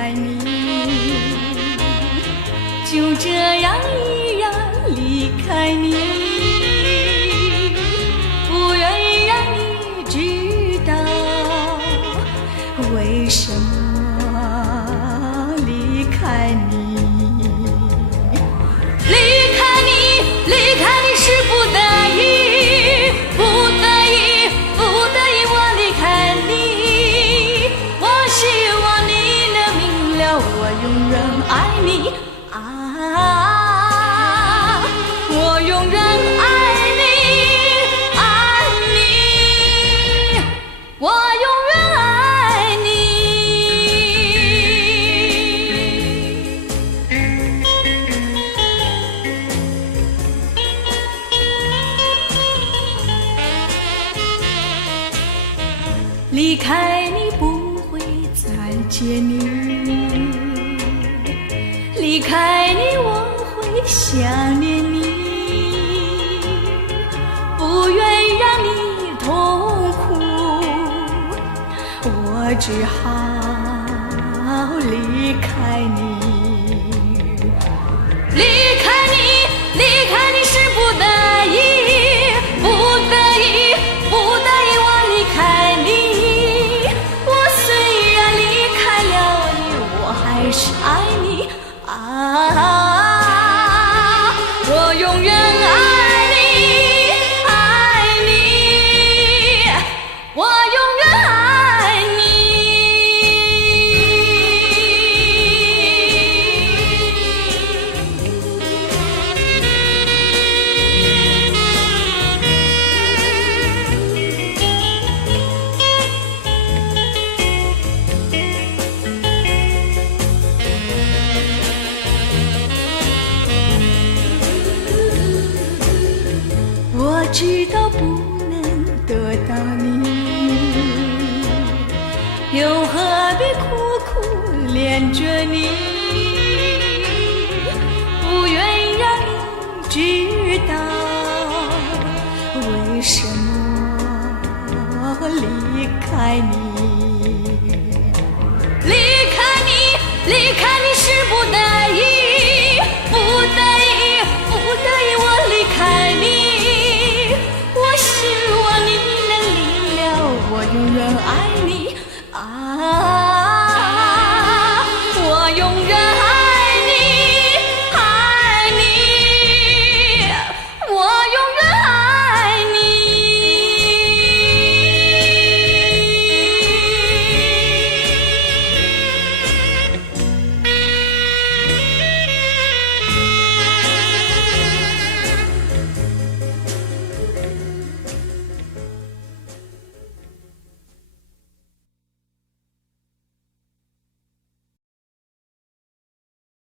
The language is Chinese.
开你，就这样依然离开你，不愿意让你知道为什么离开你。离开你是不得已，不得已我离开你。我希望你能明了，我永远爱你啊，我永远爱你，爱你，我永远爱你。离开你不会再见你，离开你我会想念你，不愿意让你痛苦，我只好离开你。离开你是不得已，不得已我离开你。我虽然离开了你，我还是爱你啊，我永远爱你，爱你，我永远爱你。我知道不能得到你，又何必苦苦恋着你，不愿意让你知道为什么离开你。